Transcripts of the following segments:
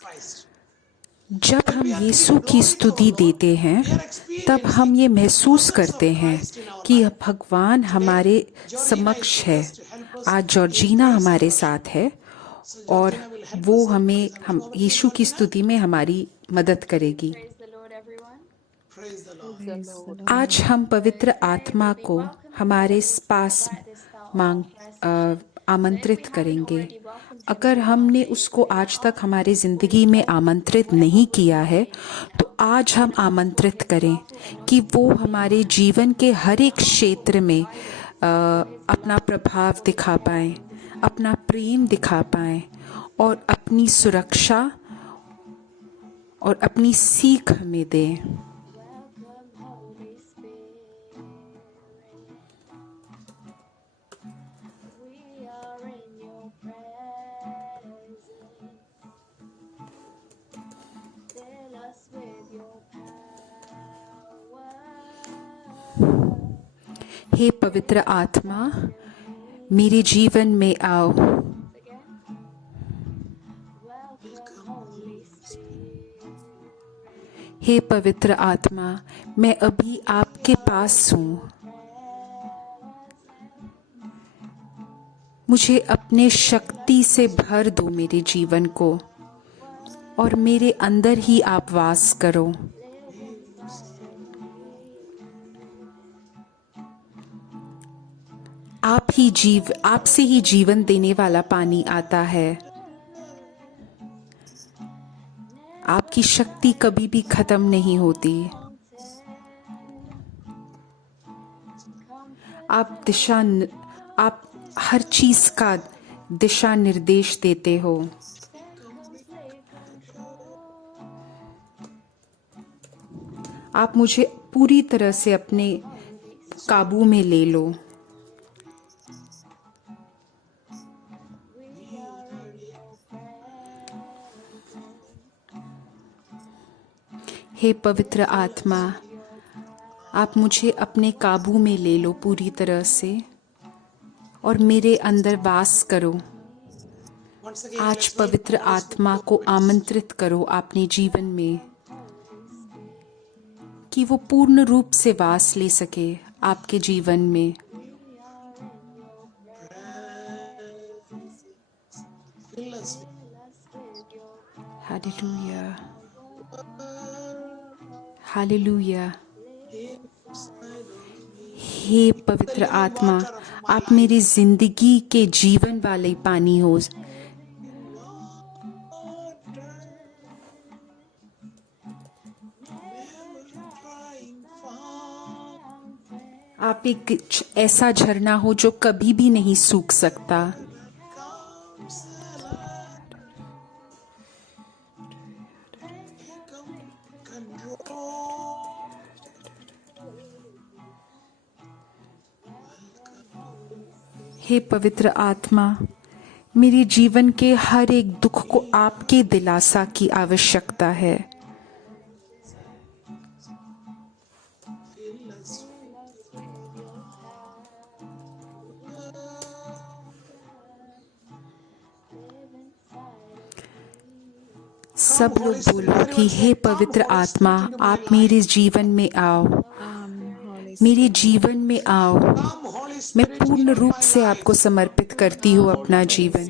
जब हम यीशु की स्तुति देते हैं तब हम ये महसूस करते हैं कि भगवान हमारे समक्ष है। आज जॉर्जिना हमारे साथ है और वो हम यीशु की स्तुति में हमारी मदद करेगी। आज हम पवित्र आत्मा को हमारे पास आमंत्रित करेंगे। अगर हमने उसको आज तक हमारी ज़िंदगी में आमंत्रित नहीं किया है तो आज हम आमंत्रित करें कि वो हमारे जीवन के हर एक क्षेत्र में अपना प्रभाव दिखा पाएँ, अपना प्रेम दिखा पाएँ और अपनी सुरक्षा और अपनी सीख हमें दें। हे पवित्र आत्मा, मेरे जीवन में आओ। हे पवित्र आत्मा, मैं अभी आपके पास हूँ। मुझे अपने शक्ति से भर दो मेरे जीवन को और मेरे अंदर ही आप वास करो। आपसे ही जीवन देने वाला पानी आता है। आपकी शक्ति कभी भी खत्म नहीं होती। आप हर चीज का दिशा निर्देश देते हो। आप मुझे पूरी तरह से अपने काबू में ले लो। हे पवित्र आत्मा, आप मुझे अपने काबू में ले लो पूरी तरह से और मेरे अंदर वास करो। आज पवित्र आत्मा को आमंत्रित करो अपने जीवन में कि वो पूर्ण रूप से वास ले सके आपके जीवन में। Hallelujah, hallelujah. हे पवित्र आत्मा, आप मेरी जिंदगी के जीवन वाले पानी हो। आप एक ऐसा झरना हो जो कभी भी नहीं सूख सकता। हे पवित्र आत्मा, मेरे जीवन के हर एक दुख को आपके दिलासा की आवश्यकता है। सब लोग बोलो कि हे पवित्र आत्मा, आप मेरे जीवन में आओ, मेरे जीवन में आओ। मैं पूर्ण रूप से आपको समर्पित करती हूँ अपना जीवन।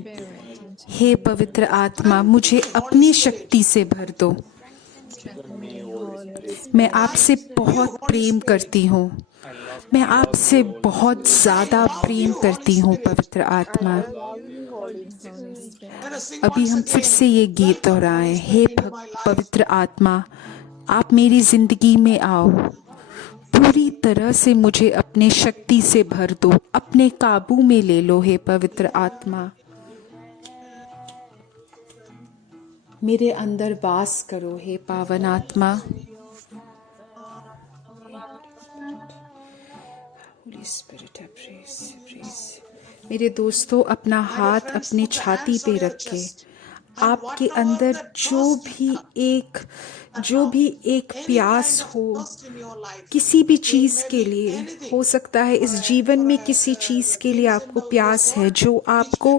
हे पवित्र आत्मा, मुझे अपनी शक्ति से भर दो। मैं आपसे बहुत प्रेम करती हूँ। मैं आपसे बहुत ज़्यादा प्रेम करती हूँ पवित्र आत्मा। अभी हम फिर से ये गीत दोहराएं। हे पवित्र आत्मा, आप मेरी जिंदगी में आओ। पूरी तरह से मुझे अपने शक्ति से भर दो, अपने काबू में ले लो। हे पवित्र आत्मा, मेरे अंदर वास करो। हे पावन आत्मा, मेरे दोस्तों, अपना हाथ अपनी छाती पे रख के आपके अंदर जो भी एक प्यास हो, किसी भी चीज़ के लिए हो सकता है, इस जीवन में किसी चीज़ के लिए आपको प्यास है जो आपको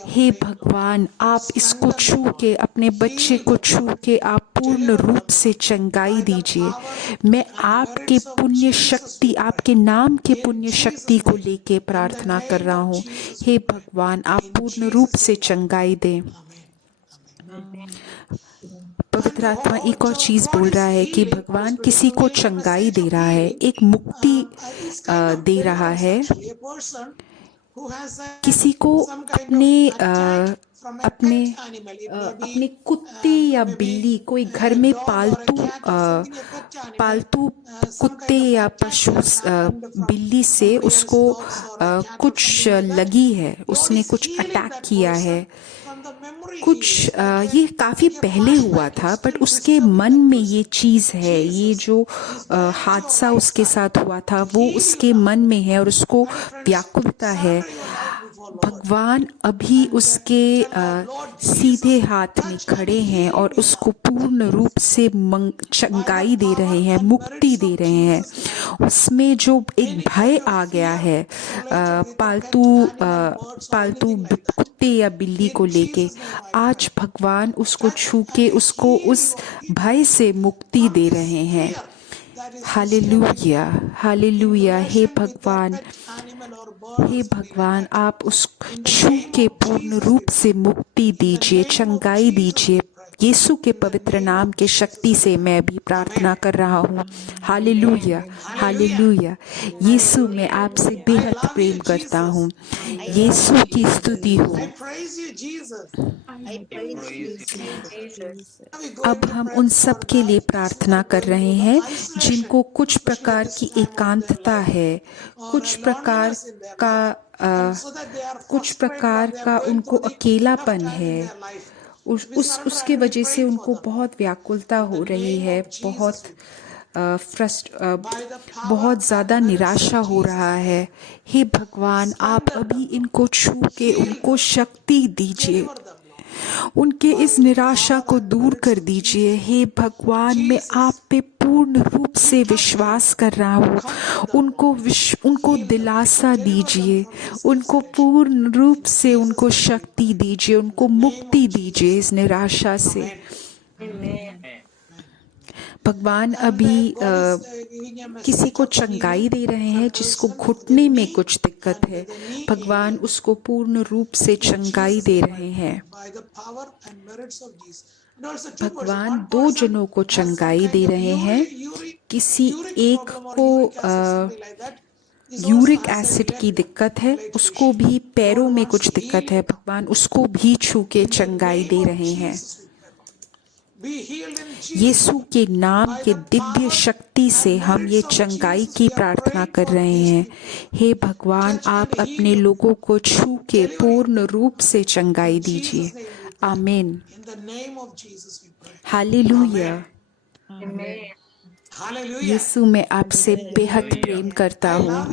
हे भगवान, आप इसको छू के, अपने बच्चे को छू के आप पूर्ण रूप से चंगाई दीजिए। मैं आपके पुण्य शक्ति, आपके नाम के पुण्य शक्ति को लेके प्रार्थना कर रहा हूँ। हे भगवान, आप पूर्ण रूप से चंगाई दें। पवित्र आत्मा एक और चीज बोल रहा है कि भगवान किसी को चंगाई दे रहा है, एक मुक्ति दे रहा है। किसी को अपने कुत्ते या बिल्ली, कोई घर में पालतू कुत्ते या पशु बिल्ली से उसको कुछ लगी है, उसने कुछ अटैक किया है, कुछ ये काफी पहले हुआ था, बट उसके मन में ये चीज है, ये जो हादसा उसके साथ हुआ था वो उसके मन में है और उसको व्याकुलता है। भगवान अभी उसके सीधे हाथ में खड़े हैं और उसको पूर्ण रूप से चंगाई दे रहे हैं, मुक्ति दे रहे हैं। उसमें जो एक भय आ गया है पालतू कुत्ते या बिल्ली को लेके, आज भगवान उसको छू के उसको उस भय से मुक्ति दे रहे हैं। Hallelujah, hallelujah. हे भगवान, हे भगवान, आप उस छू के पूर्ण रूप से मुक्ति दीजिए, चंगाई दीजिए। यीशु के पवित्र नाम के शक्ति से मैं भी प्रार्थना कर रहा हूँ। Hallelujah, hallelujah. यीशु, मैं आपसे बेहद प्रेम करता हूँ। यीशु की स्तुति हो। अब हम उन सब के लिए प्रार्थना कर रहे हैं जिनको कुछ प्रकार की एकांतता है, कुछ प्रकार का उनको अकेलापन है, उसके वजह से उनको बहुत व्याकुलता हो रही है, बहुत ज़्यादा निराशा हो रहा है। हे भगवान, आप अभी इनको छू के उनको शक्ति दीजिए, उनके इस निराशा को दूर कर दीजिए। हे भगवान, मैं आप पे पूर्ण रूप से विश्वास कर रहा हूँ। उनको दिलासा दीजिए, उनको पूर्ण रूप से उनको शक्ति दीजिए, उनको मुक्ति दीजिए इस निराशा से। भगवान अभी किसी को चंगाई दे रहे हैं जिसको घुटने में कुछ दिक्कत है। भगवान उसको पूर्ण रूप से चंगाई दे रहे हैं। भगवान 2 जनों को चंगाई दे रहे हैं। किसी एक को यूरिक एसिड की दिक्कत है, उसको भी पैरों में कुछ दिक्कत है। भगवान उसको भी छू के चंगाई दे रहे हैं। यीशु के नाम के दिव्य शक्ति से हम ये चंगाई की प्रार्थना कर रहे हैं। हे भगवान, आप अपने लोगों को छू के पूर्ण रूप से चंगाई दीजिए। आमीन। हालेलुया। यीशु, मैं आपसे बेहद प्रेम करता हूँ।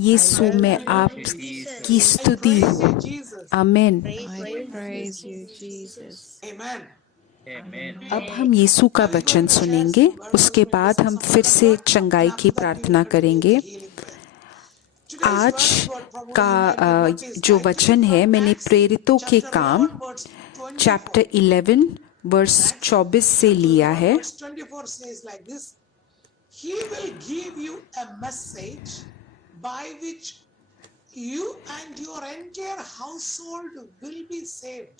यीशु, मैं आपकी स्तुति हूँ। आमीन। अब हम यीशु का वचन सुनेंगे, उसके बाद हम फिर से चंगाई की प्रार्थना करेंगे। आज का जो वचन है, मैंने प्रेरितों के काम चैप्टर 11 वर्स 24 से लिया है। He will give you a message by which you and your entire household will be saved.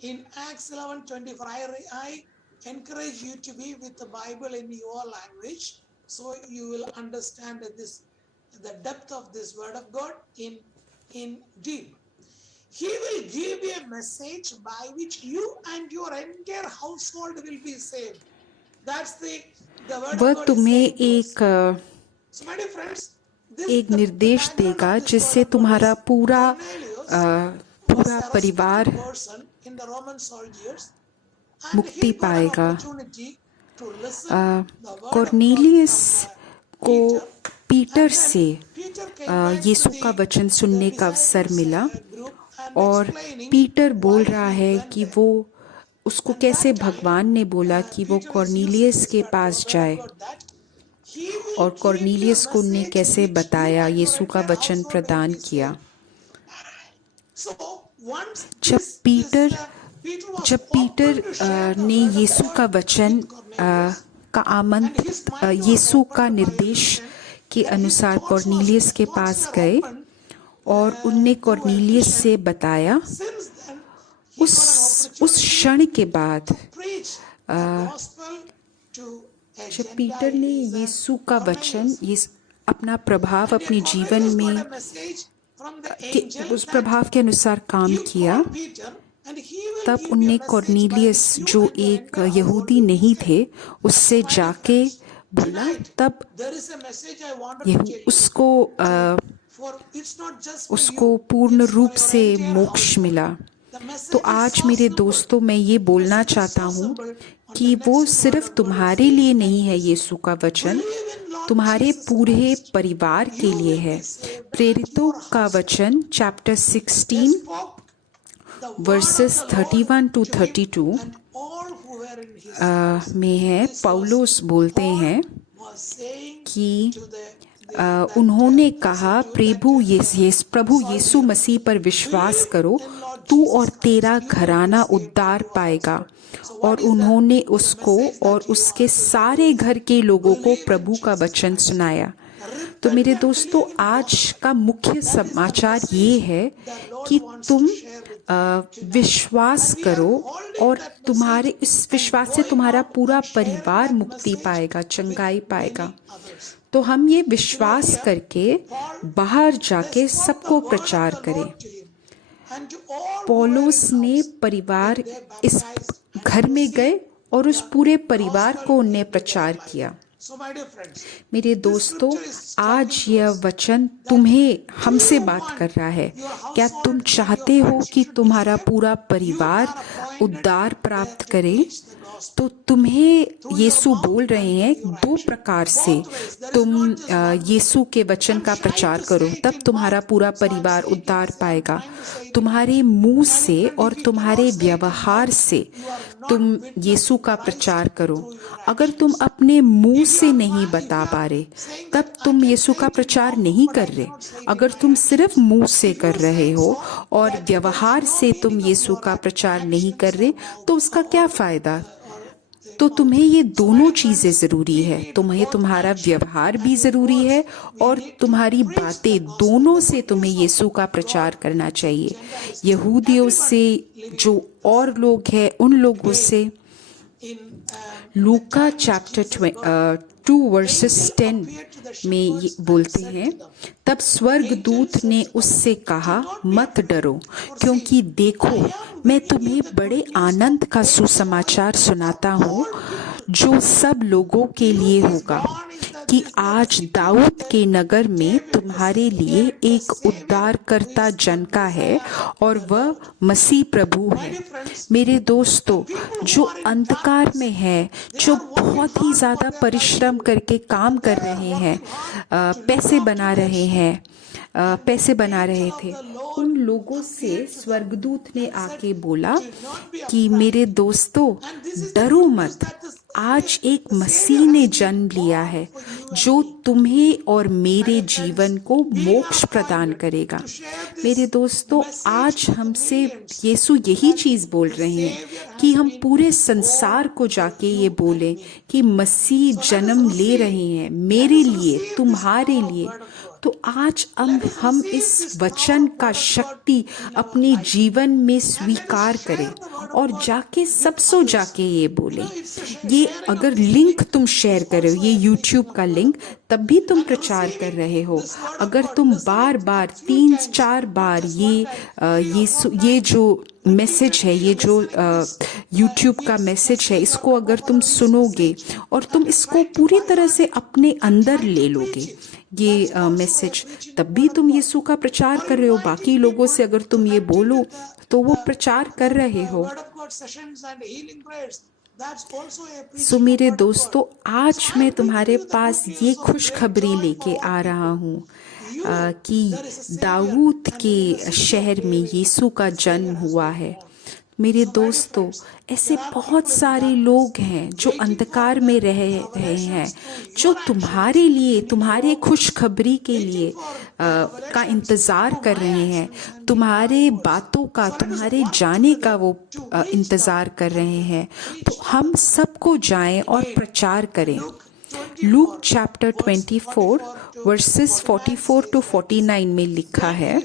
In Acts 11:24, I encourage you to be with the Bible in your language, so you will understand the depth of this word of God in deep. He will give you a message by which you and your entire household will be saved. That's the word वह of God. तुम्हें एक निर्देश देगा जिससे तुम्हारा पूरा परिवार मुक्ति पाएगा। कॉर्नेलियस को पीटर से यीशु का वचन सुनने का अवसर मिला और पीटर बोल रहा है कि वो उसको कैसे भगवान ने बोला कि वो कॉर्नेलियस के पास जाए और कॉर्नेलियस को उन्हें कैसे बताया, यीशु का वचन प्रदान किया। once जब this, पीटर Peter was जब open Peter to share the ने word of यीशु God का वचन with Cornelius, का and his mind was यीशु open का by निर्देश vision, के and his अनुसार thoughts कॉर्नेलियस के thoughts पास were गए open, और उनने through a कॉर्नेलियस vision. से बताया। Since then, he got an उस opportunity क्षण के बाद to preach the gospel to a जब पीटर ने Gentile यीशु का वचन Cornelius. अपना प्रभाव And अपने जीवन Cornelius got में a message from the के angel उस that प्रभाव के अनुसार काम you किया। call Peter and he will तब give you a उनने message by Cornelius which you जो and your एक entire household यहूदी will be नहीं saved. थे उससे So my dear जाके friends, बोला। tonight तब there is a message I wanted to tell you. उसको For it's not just for उसको you, पूर्ण it's for रूप your से entire मोक्ष household. मिला। The तो message is आज so मेरे simple. दोस्तों मैं ये बोलना Message is चाहता so हूँ simple. On कि the वो next सिर्फ word तुम्हारे says लिए like नहीं है this. यीशु का वचन, Believe in Lord तुम्हारे Jesus पूरे Christ. परिवार के You लिए will है। be saved and प्रेरितों your का household. वचन chapter They 16 spoke the word of verses the Lord 31 to to him 32 and all who were in his house. में है। This was पौलुस बोलते Paul हैं was saying कि to that उन्होंने कहा to that प्रभु Saul यीशु मसीह पर विश्वास करो, तू और तेरा घराना उद्धार पाएगा। और उन्होंने उसको और उसके सारे घर के लोगों को प्रभु का वचन सुनाया। तो मेरे दोस्तों, आज का मुख्य समाचार ये है कि तुम विश्वास करो और तुम्हारे इस विश्वास से तुम्हारा पूरा परिवार मुक्ति पाएगा, चंगाई पाएगा। तो हम ये विश्वास करके बाहर जाके सबको प्रचार करें। पौलुस ने परिवार इस घर में गए और उस पूरे परिवार को उन्हें प्रचार किया। मेरे दोस्तों, आज यह वचन तुम्हें हमसे बात कर रहा है। क्या तुम चाहते हो कि तुम्हारा पूरा परिवार उद्धार प्राप्त करे? तो तुम्हें यीशु बोल रहे हैं दो प्रकार से तुम यीशु के वचन का प्रचार करो, तब तुम्हारा पूरा परिवार उद्धार पाएगा। तुम्हारे मुंह से और तुम्हारे व्यवहार से तुम यीशु का प्रचार करो। अगर तुम अपने मुंह से नहीं बता पा रहे, तब तुम यीशु का प्रचार नहीं कर रहे। अगर तुम सिर्फ मुंह से कर रहे हो और व्यवहार से तुम यीशु का प्रचार नहीं कर रहे, तो उसका क्या फायदा? तो तुम्हें ये दोनों चीजें जरूरी है। तुम्हें तुम्हारा व्यवहार भी जरूरी है और तुम्हारी बातें, दोनों से तुम्हें यीशु का प्रचार करना चाहिए। यहूदियों से जो और लोग हैं, उन लोगों से। लूका चैप्टर 2 वर्सेस 10 में ये बोलते हैं, तब स्वर्गदूत ने उससे कहा, मत डरो, क्योंकि देखो मैं तुम्हें बड़े आनंद का सुसमाचार सुनाता हूँ जो सब लोगों के लिए होगा, कि आज दाऊद के नगर में तुम्हारे लिए एक उद्धारकर्ता जन्मा है और वह मसीह प्रभु है। मेरे दोस्तों, जो अंधकार में है, जो बहुत ही ज्यादा परिश्रम करके काम कर रहे हैं, पैसे बना रहे थे, उन लोगों से स्वर्गदूत ने आके बोला कि मेरे दोस्तों, डरो मत, आज एक मसीह ने जन्म लिया है जो तुम्हें और मेरे जीवन को मोक्ष प्रदान करेगा। मेरे दोस्तों, आज हमसे यीशु यही चीज बोल रहे हैं कि हम पूरे संसार को जाके ये बोलें कि मसीह जन्म ले रहे हैं मेरे लिए, तुम्हारे लिए। तो आज हम इस वचन का शक्ति अपने जीवन में स्वीकार करें और जाके सबसे जाके ये बोले। ये अगर लिंक तुम शेयर करो, ये YouTube का लिंक, तब भी तुम प्रचार कर रहे हो। अगर तुम बार बार 3-4 बार ये जो मैसेज है, ये जो YouTube का मैसेज है, इसको अगर तुम सुनोगे और तुम इसको पूरी तरह से अपने अंदर ले लोगे, ये मैसेज, तब भी तुम यीशु का प्रचार कर रहे हो। बाकी लोगों से अगर तुम ये बोलो तो वो प्रचार कर रहे हो। सो मेरे दोस्तों, आज मैं तुम्हारे पास ये खुशखबरी लेके आ रहा हूँ कि दाऊद के शहर में यीशु का जन्म हुआ है। मेरे दोस्तों, ऐसे बहुत सारे लोग हैं जो अंधकार में रह रहे हैं, जो तुम्हारे लिए, तुम्हारे खुशखबरी के लिए का इंतज़ार कर रहे हैं, तुम्हारे बातों का, तुम्हारे जाने का वो इंतज़ार कर रहे हैं। तो हम सबको जाएं और प्रचार करें। लूक चैप्टर 24 वर्सेस 44 to 49 में लिखा है,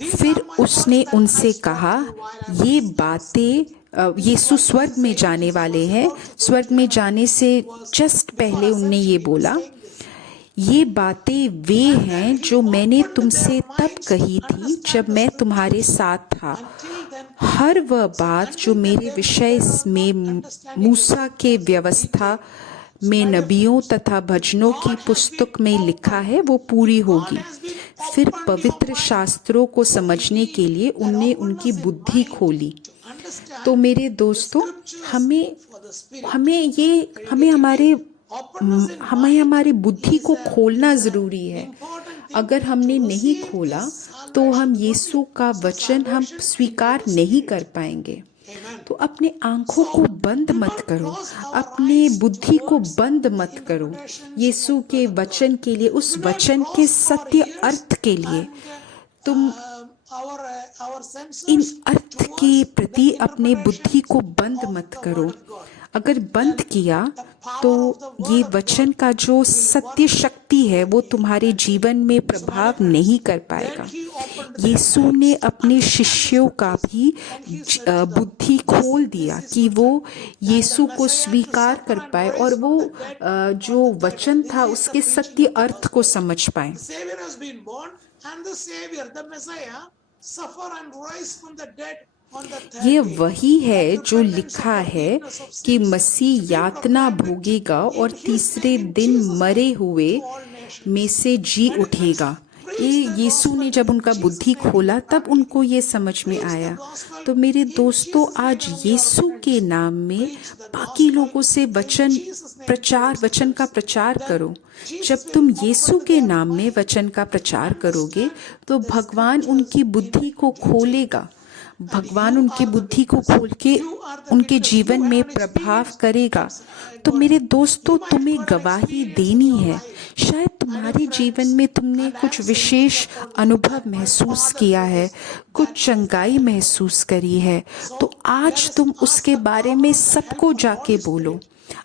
फिर उसने उनसे कहा, ये बातें, यीशु स्वर्ग में जाने वाले हैं। स्वर्ग में जाने से जस्ट पहले उनने ये बोला, ये बातें वे हैं जो मैंने तुमसे तब कही थी जब मैं तुम्हारे साथ था। हर वह बात जो मेरे विषय में मूसा के व्यवस्था में, नबियों तथा भजनों की पुस्तक में लिखा है, वो पूरी होगी। फिर पवित्र शास्त्रों को समझने के लिए उनने उनकी बुद्धि खोली। तो मेरे दोस्तों, हमें हमारी बुद्धि को खोलना ज़रूरी है। अगर हमने नहीं खोला तो हम यीशु का वचन हम स्वीकार नहीं कर पाएंगे। तो अपने आंखों को बंद मत करो, अपने बुद्धि को बंद मत करो। यीशु के वचन के लिए, उस वचन के सत्य अर्थ के लिए तुम इन अर्थ के प्रति अपने बुद्धि को बंद मत करो। अगर बंद किया तो ये वचन का जो सत्य शक्ति है वो तुम्हारे जीवन में प्रभाव नहीं कर पाएगा। यीशु ने अपने शिष्यों का भी बुद्धि खोल दिया कि वो यीशु को स्वीकार कर पाए और वो जो वचन था उसके सत्य अर्थ को समझ पाए। ये वही है जो लिखा है कि मसीह यातना भोगेगा और तीसरे दिन मरे हुए में से जी उठेगा। ये यीशु ने जब उनका बुद्धि खोला तब उनको ये समझ में आया। तो मेरे दोस्तों, आज यीशु के नाम में बाकी लोगों से वचन का प्रचार करो। जब तुम यीशु के नाम में वचन का प्रचार करोगे तो भगवान उनकी बुद्धि को खोलेगा। भगवान उनकी बुद्धि को खोल के उनके जीवन में प्रभाव करेगा। तो मेरे दोस्तों, तुम्हें गवाही देनी है। शायद तुम्हारे जीवन में तुमने कुछ विशेष अनुभव महसूस किया है, कुछ चंगाई महसूस करी है, तो आज तुम उसके बारे में सबको जाके बोलो।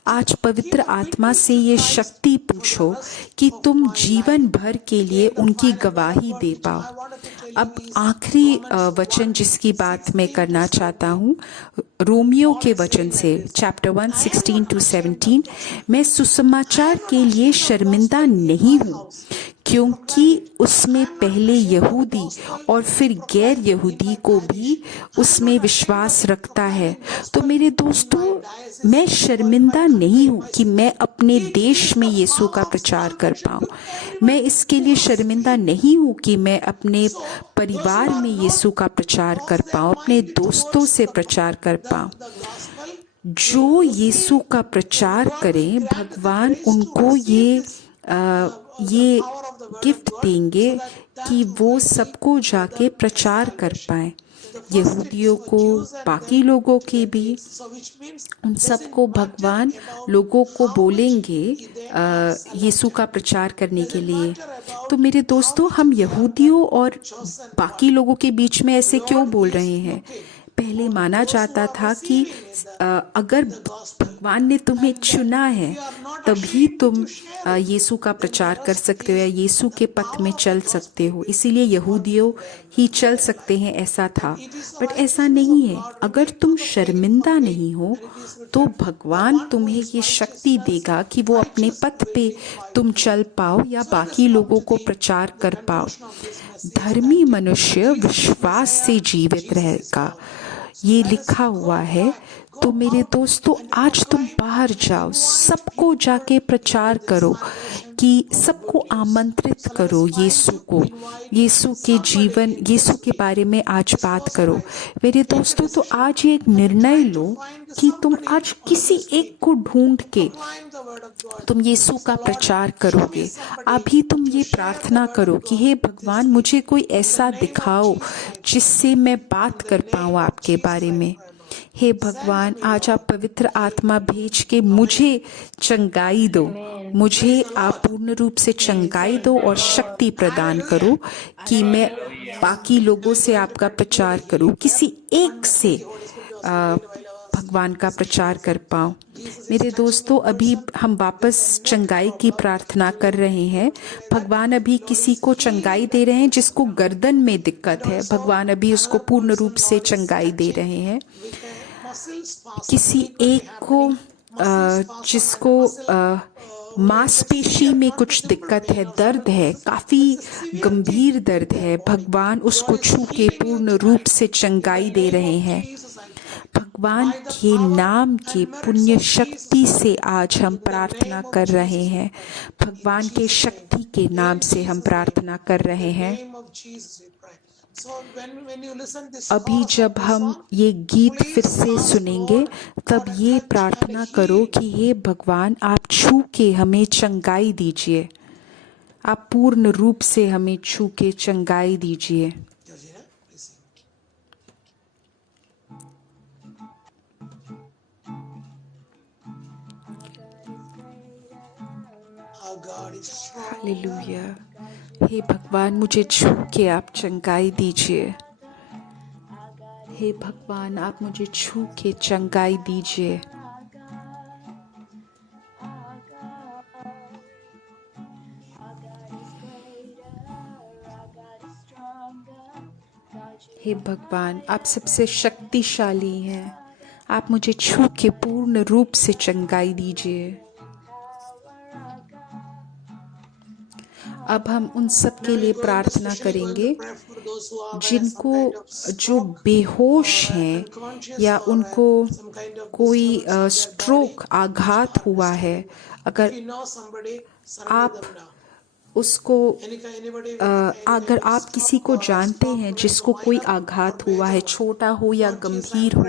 आज पवित्र आत्मा से ये शक्ति पूछो कि तुम जीवन भर के लिए उनकी गवाही दे पाओ। अब आखिरी वचन जिसकी बात मैं करना चाहता हूँ, रोमियो के वचन से, चैप्टर 1 16 to 17। मैं सुसमाचार के लिए शर्मिंदा नहीं हूँ, क्योंकि उसमें पहले यहूदी और फिर गैर यहूदी को भी उसमें विश्वास रखता है। तो मेरे दोस्तों, मैं शर्मिंदा नहीं हूँ कि मैं अपने देश में यीशु का प्रचार कर पाऊँ। मैं इसके लिए शर्मिंदा नहीं हूँ कि मैं अपने परिवार में यीशु का प्रचार कर पाऊँ, अपने दोस्तों से प्रचार कर पाऊँ। जो यीशु का प्रचार करें, भगवान उनको ये गिफ्ट देंगे कि वो सबको जाके प्रचार कर पाए, यहूदियों को, बाकी लोगों के भी। उन सबको भगवान लोगों को बोलेंगे यीशु का प्रचार करने के लिए। तो मेरे दोस्तों, हम यहूदियों और बाकी लोगों के बीच में ऐसे क्यों बोल रहे हैं? पहले माना जाता था कि अगर भगवान ने तुम्हें चुना है तभी तुम यीशु का प्रचार कर सकते हो या यीशु के पथ में चल सकते हो, इसीलिए यहूदियों ही चल सकते हैं, ऐसा था। बट ऐसा नहीं है। अगर तुम शर्मिंदा नहीं हो तो भगवान तुम्हें ये शक्ति देगा कि वो अपने पथ पे तुम चल पाओ या बाकी लोगों को प्रचार कर पाओ। धर्मी मनुष्य विश्वास से जीवित रहेगा, ये लिखा हुआ है। तो मेरे दोस्तों, आज तुम बाहर जाओ, सबको जाके प्रचार करो कि सबको आमंत्रित करो यीशु को, यीशु के जीवन, यीशु के बारे में आज बात करो। मेरे दोस्तों, तो आज ये एक निर्णय लो कि तुम आज किसी एक को ढूंढ के तुम यीशु का प्रचार करोगे। अभी तुम ये प्रार्थना करो कि हे भगवान, मुझे कोई ऐसा दिखाओ जिससे मैं बात कर पाऊँ आपके बारे में। हे भगवान, आज आप पवित्र आत्मा भेज के मुझे चंगाई दो, मुझे आप पूर्ण रूप से चंगाई दो और शक्ति प्रदान करो कि मैं बाकी लोगों से आपका प्रचार करूं, किसी एक से भगवान का प्रचार कर पाऊं। मेरे दोस्तों, अभी हम वापस चंगाई की प्रार्थना कर रहे हैं। भगवान अभी किसी को चंगाई दे रहे हैं जिसको गर्दन में दिक्कत है। भगवान अभी उसको पूर्ण रूप से चंगाई दे रहे हैं। किसी एक को जिसको मांसपेशी में कुछ दिक्कत है, दर्द है, काफी गंभीर दर्द है, भगवान उसको छू के पूर्ण रूप से चंगाई दे रहे हैं। भगवान के नाम के पुण्य शक्ति से आज हम प्रार्थना कर रहे हैं। भगवान के शक्ति के नाम से हम प्रार्थना कर रहे हैं। अभी जब हम ये गीत फिर से सुनेंगे, तब ये प्रार्थना करो कि हे भगवान, आप छू के हमें चंगाई दीजिए, आप पूर्ण रूप से हमें छू के चंगाई दीजिए। हालेलुया। हे भगवान, मुझे छू के आप चंगाई दीजिए। हे भगवान, आप मुझे छू के चंगाई दीजिए। हे भगवान, आप सबसे शक्तिशाली हैं। आप मुझे छू के पूर्ण रूप से चंगाई दीजिए। अब हम उन सब के लिए प्रार्थना करेंगे जिनको, जो बेहोश हैं या उनको कोई स्ट्रोक, आघात हुआ है। अगर आप उसको अगर आप किसी को जानते हैं जिसको कोई आघात हुआ है, छोटा हो या गंभीर हो,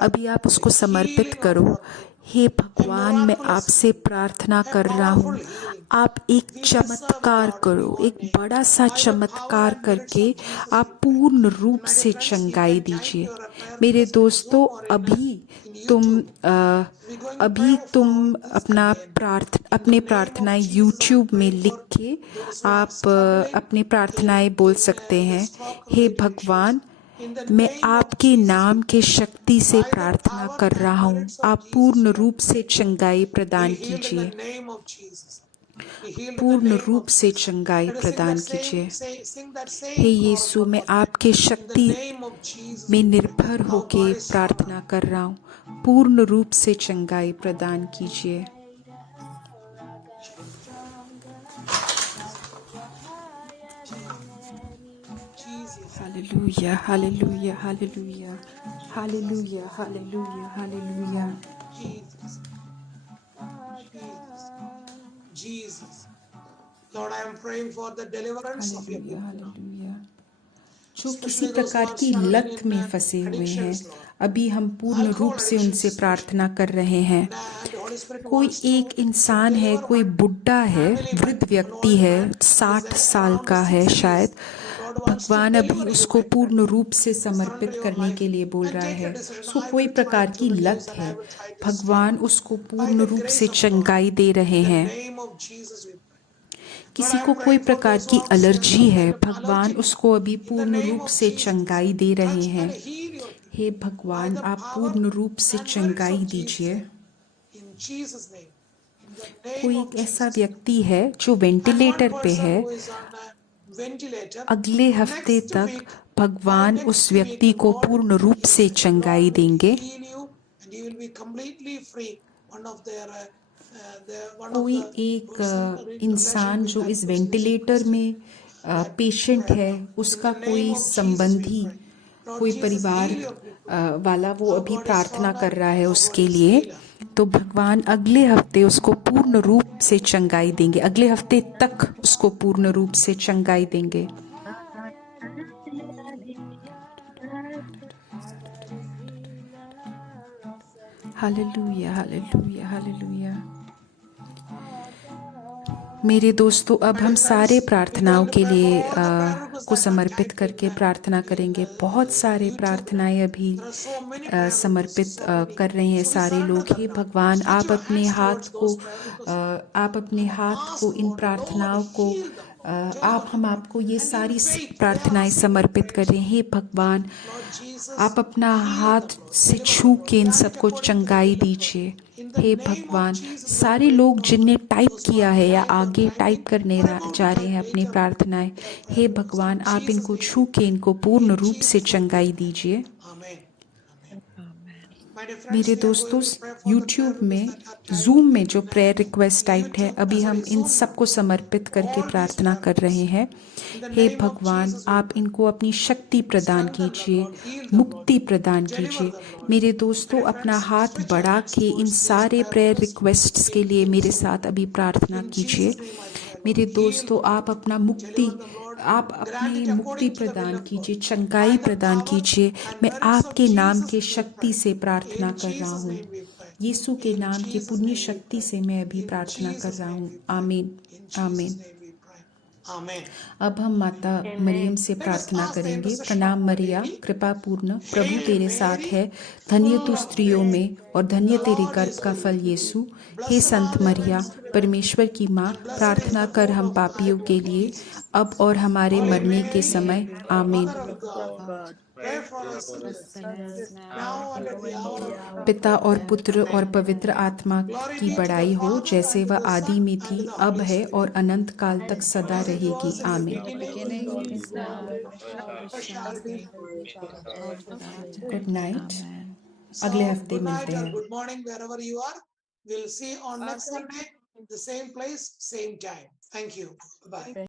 अभी आप उसको समर्पित करो। हे भगवान, मैं आपसे प्रार्थना कर रहा हूँ, आप एक चमत्कार करो, एक बड़ा सा चमत्कार करके आप पूर्ण रूप से चंगाई दीजिए। मेरे दोस्तों, अभी तुम अपने प्रार्थनाएं YouTube में लिख के आप अपनी प्रार्थनाएं बोल सकते हैं। हे भगवान, मैं आपके नाम के शक्ति से प्रार्थना कर रहा हूँ, आप पूर्ण रूप से चंगाई प्रदान कीजिए, पूर्ण रूप से चंगाई प्रदान कीजिए। हे यीशु, मैं आपके शक्ति में निर्भर होके प्रार्थना कर रहा हूँ, पूर्ण रूप से चंगाई प्रदान कीजिए। Hallelujah, hallelujah, hallelujah, hallelujah, hallelujah, hallelujah. Jesus. Lord, I am praying for the deliverance of your people. Hallelujah. जो किसी प्रकार की लत में फंसे हुए हैं, अभी हम पूर्ण रूप से उनसे प्रार्थना कर रहे हैं। कोई एक इंसान है, कोई बुढ़ा है, वृद्ध व्यक्ति है, 60 साल का है शायद। भगवान अभी उसको पूर्ण रूप से समर्पित करने के लिए बोल रहा है। उसको कोई प्रकार की लत है, भगवान उसको पूर्ण रूप से चंगाई दे रहे हैं। किसी को कोई प्रकार की एलर्जी है, भगवान उसको अभी पूर्ण रूप से चंगाई दे रहे हैं। हे भगवान, आप पूर्ण रूप से चंगाई दीजिए। कोई एक ऐसा व्यक्ति है जो वेंटिलेटर पे है, अगले हफ्ते तक भगवान उस व्यक्ति को पूर्ण रूप से चंगाई देंगे। कोई एक इंसान जो इस वेंटिलेटर में पेशेंट है, उसका कोई संबंधी Lord कोई Jesus, परिवार heal your people. वाला वो Our अभी God is प्रार्थना healer, कर रहा है our उसके God is लिए, healer. तो भगवान अगले हफ्ते उसको पूर्ण रूप से चंगाई देंगे, अगले हफ्ते तक उसको पूर्ण रूप से चंगाई देंगे। Hallelujah, hallelujah, hallelujah. मेरे दोस्तों, अब हम सारे प्रार्थनाओं के लिए को समर्पित करके प्रार्थना करेंगे। बहुत सारे प्रार्थनाएं अभी समर्पित कर रहे हैं सारे लोग। हे भगवान, आप अपने हाथ को इन प्रार्थनाओं को हम आपको ये सारी प्रार्थनाएं समर्पित कर रहे हैं। हे भगवान, आप अपना हाथ से छू के इन सबको चंगाई दीजिए। हे भगवान, सारे लोग जिनने टाइप किया है या आगे टाइप करने जा रहे हैं अपनी प्रार्थनाएं, हे भगवान, आप इनको छू के इनको पूर्ण रूप से चंगाई दीजिए। मेरे दोस्तों, YouTube में, Zoom में जो प्रेयर रिक्वेस्ट टाइप्ड है, अभी हम इन सबको समर्पित करके प्रार्थना कर रहे हैं। हे भगवान, आप इनको अपनी शक्ति प्रदान कीजिए, मुक्ति प्रदान कीजिए। मेरे दोस्तों, अपना हाथ बढ़ा के इन सारे प्रेयर रिक्वेस्ट्स के लिए मेरे साथ अभी प्रार्थना कीजिए। मेरे दोस्तों, आप अपनी मुक्ति प्रदान कीजिए, चंगाई प्रदान कीजिए। मैं आपके नाम के शक्ति से प्रार्थना कर रहा हूँ। यीशु के नाम की पुण्य शक्ति से मैं अभी प्रार्थना कर रहा हूँ। आमीन, आमीन। अब हम माता मरियम से प्रार्थना करेंगे। प्रणाम मरिया, कृपा पूर्ण, प्रभु तेरे साथ है, धन्य तू स्त्रियों में और धन्य तेरे गर्भ का फल यीशु। हे संत मरिया, परमेश्वर की माँ, प्रार्थना कर हम पापियों के लिए, अब और हमारे मरने के समय। आमीन। पिता और पुत्र और पवित्र आत्मा की बड़ाई हो, जैसे वह आदि में थी, अब है और अनंत काल तक सदा रहेगी। आमीन। गुड नाइट, अगले हफ्ते मिलते हैं। Good morning wherever you are. We'll see on next Sunday, the same place, same time. Thank you. Bye.